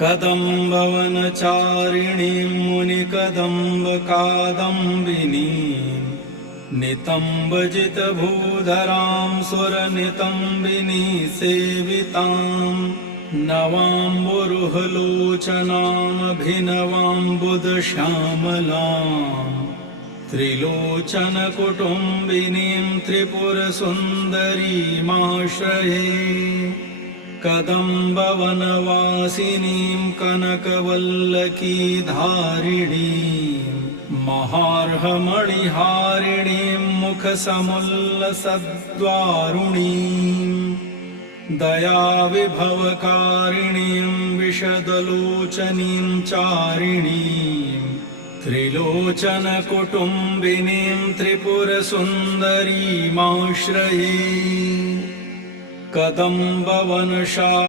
कदम्बवनचारिणीं मुनिकदम्बकादम्बिनीं नितम्बजितभूधरां सुरनितम्बिनी सेवितां नवाम्बुरुहलोचनामभिनवाम्बुदश्यामलां त्रिलोचनकुटुम्बिनीं त्रिपुरसुन्दरीमाश्रये कदम्बवनवासिनीं कनकवल्लकीधारिणीं महार्हमणिहारिणीं मुखसमुल्लसद्वारुणीं दयाविभवकारिणीं विशदलोचनीं चारिणीं त्रिलोचनकुटुम्बिनीं त्रिपुरसुन्दरीमाश्रये कदम्बवनशा